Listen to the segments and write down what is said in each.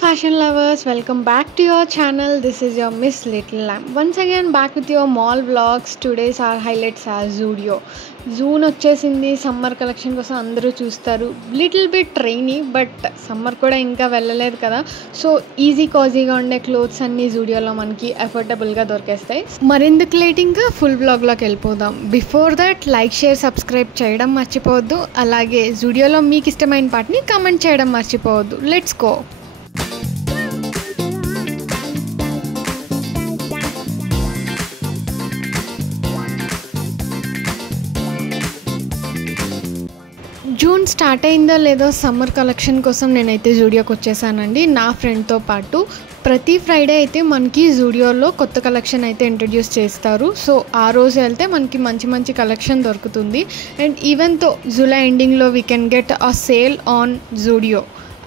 fashion lovers, welcome back to your channel. This is your Miss Little Lamb. Once again back with your mall vlogs. Today's our highlights are Zudio. June వచ్చేసింది, summer collection కోసం అందరూ చూస్తారు. Little bit rainy, but summer కూడా ఇంకా వెళ్ళలేదు కదా. So easy కాజీగా ఉండే clothes అన్నీ జూడియోలో మనకి అఫోర్డబుల్గా దొరికేస్తాయి. మరెందుకు లేట్, ఇంకా ఫుల్ బ్లాగ్లోకి వెళ్ళిపోదాం. Before that like, share, subscribe చేయడం మర్చిపోవద్దు. అలాగే జూడియోలో మీకు ఇష్టమైన పార్ట్ని కామెంట్ చేయడం మర్చిపోవద్దు. Let's go. జూన్ స్టార్ట్ అయిందో లేదో సమ్మర్ కలెక్షన్ కోసం నేనైతే జూడియోకి వచ్చేసానండి నా ఫ్రెండ్తో పాటు. ప్రతి ఫ్రైడే అయితే మనకి జూడియోలో కొత్త కలెక్షన్ అయితే ఇంట్రడ్యూస్ చేస్తారు. సో ఆ రోజు వెళ్తే మనకి మంచి మంచి కలెక్షన్ దొరుకుతుంది. అండ్ ఈవెన్ తో జూలై ఎండింగ్లో we can get a sale on Zudio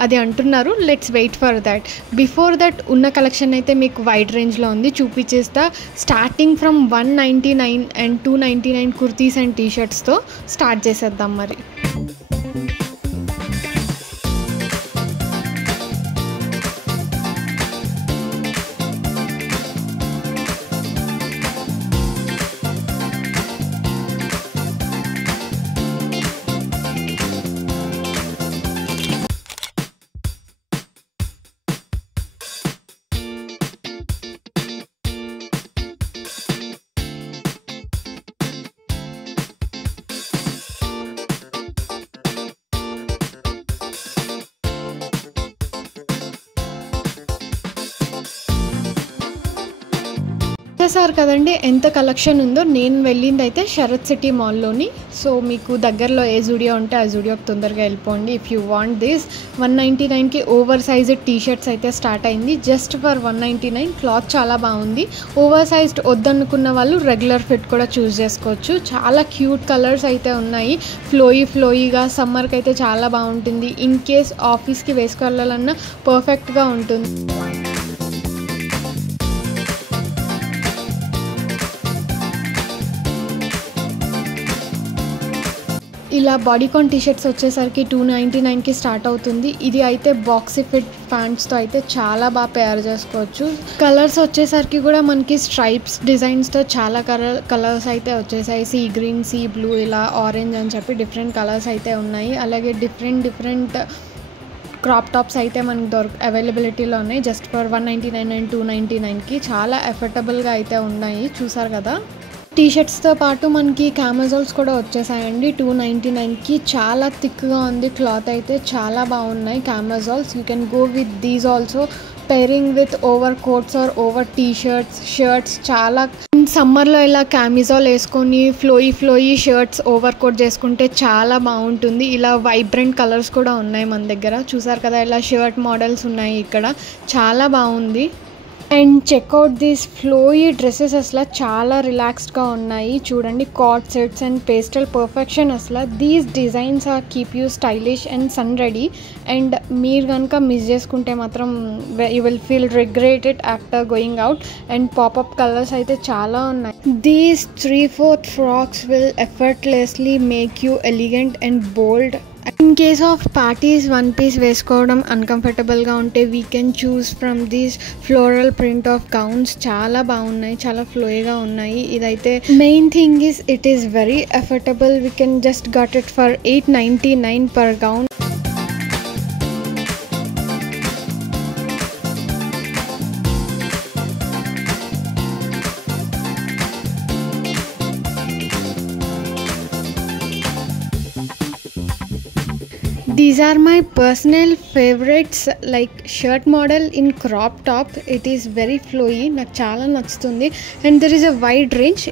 అది అంటున్నారు. Let's wait for that. Before that ఉన్న కలెక్షన్ అయితే మీకు వైడ్ రేంజ్లో ఉంది, చూపించేస్తా. Starting from 199 and 299 kurtis and టీషర్ట్స్తో స్టార్ట్ చేసేద్దాం మరి. సార్ కదండి ఎంత కలెక్షన్ ఉందో. నేను వెళ్ళింది అయితే శరత్ సిటీ మాల్లోని. సో మీకు దగ్గరలో ఏ జూడియో ఉంటే ఆ జూడియోకి తొందరగా వెళ్ళిపోండి. ఇఫ్ యూ వాంట్ దిస్ 199కి ఓవర్ సైజ్డ్ టీషర్ట్స్ అయితే స్టార్ట్ అయింది. Just for 199. క్లాత్ చాలా బాగుంది. ఓవర్ సైజ్డ్ వద్దనుకున్న వాళ్ళు రెగ్యులర్ ఫిట్ కూడా చూస్ చేసుకోవచ్చు. చాలా క్యూట్ కలర్స్ అయితే ఉన్నాయి. ఫ్లోయీగా సమ్మర్కి అయితే చాలా బాగుంటుంది. ఇన్ కేస్ ఆఫీస్కి వేసుకోవాలన్నా పర్ఫెక్ట్గా ఉంటుంది. ఇలా బాడీకాన్ టీషర్ట్స్ వచ్చేసరికి 299కి స్టార్ట్ అవుతుంది. ఇది అయితే బాక్సీ ఫిట్ ప్యాంట్స్తో అయితే చాలా బాగా పేర్ చేసుకోవచ్చు. కలర్స్ వచ్చేసరికి కూడా మనకి స్ట్రైప్స్ డిజైన్స్తో చాలా కలర్స్ అయితే వచ్చేసాయి. సీ గ్రీన్, సీ బ్లూ, ఇలా ఆరెంజ్ అని చెప్పి డిఫరెంట్ కలర్స్ అయితే ఉన్నాయి. అలాగే డిఫరెంట్ క్రాప్ టాప్స్ అయితే మనకి అవైలబిలిటీలో ఉన్నాయి. జస్ట్ ఫర్ 199 అండ్ 299కి చాలా అఫోర్డబుల్గా అయితే ఉన్నాయి. చూసారు కదా. టీషర్ట్స్తో పాటు మనకి క్యామజోల్స్ కూడా వచ్చేసాయండి 299కి. చాలా థిక్గా ఉంది క్లాత్ అయితే, చాలా బాగున్నాయి camisoles. You can go with these also pairing with over coats or over shirts. చాలా సమ్మర్లో ఇలా క్యామిజోల్ వేసుకొని ఫ్లోయీ షర్ట్స్ ఓవర్ కోట్ చేసుకుంటే చాలా బాగుంటుంది. ఇలా వైబ్రెంట్ కలర్స్ కూడా ఉన్నాయి మన దగ్గర. చూసారు కదా, ఇలా షర్ట్ మోడల్స్ ఉన్నాయి ఇక్కడ. చాలా బాగుంది. And check out these flowy dresses అసలు చాలా రిలాక్స్డ్గా ఉన్నాయి. చూడండి, co-ord sets and pastel perfection. అసలు these designs are keep you stylish and sun ready. And మీరు కనుక మిస్ చేసుకుంటే మాత్రం you will feel regretted after going out. And pop up colours అయితే చాలా ఉన్నాయి. These 3/4 frocks will effortlessly make you elegant and bold. In case of parties one piece వేసుకోవడం అన్కంఫర్టబుల్గా ఉంటే we can choose from these floral print of gowns. చాలా బాగున్నాయి, చాలా ఫ్లోయిగా ఉన్నాయి. ఇదైతే main thing is it is very affordable. We can just got it for 899 per gown. These are my personal favorites, like shirt model in crop top. It is very flowy. నాకు చాలా నచ్చుతుంది. And there is a wide range,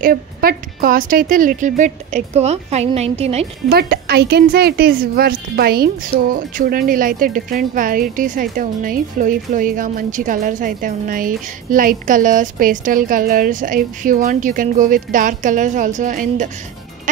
but cost అయితే little bit ఎక్కువ, 599. But I can say it is worth buying. So చూడండి, ఇలా అయితే different varieties అయితే ఉన్నాయి. ఫ్లోయీగా మంచి కలర్స్ అయితే ఉన్నాయి. Light colours, pastel colours. If you want you can go with dark colours also.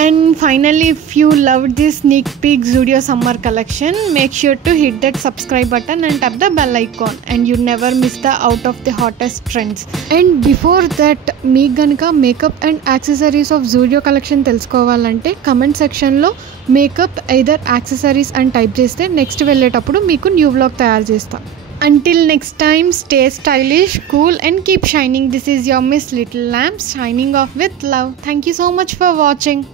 And finally, if you loved this sneak peek Zudio summer collection, make sure to hit that subscribe button and tap the bell icon, and you never miss the out of the hottest trends. And before that, meek ganaka makeup and accessories of Zudio collection telusukovalante comment section lo makeup either accessories and type cheste next velletappudu meeku new vlog tayaru chesta. Until next time, stay stylish, cool and keep shining. This is your Miss Little Lamp signing off with love. Thank you so much for watching.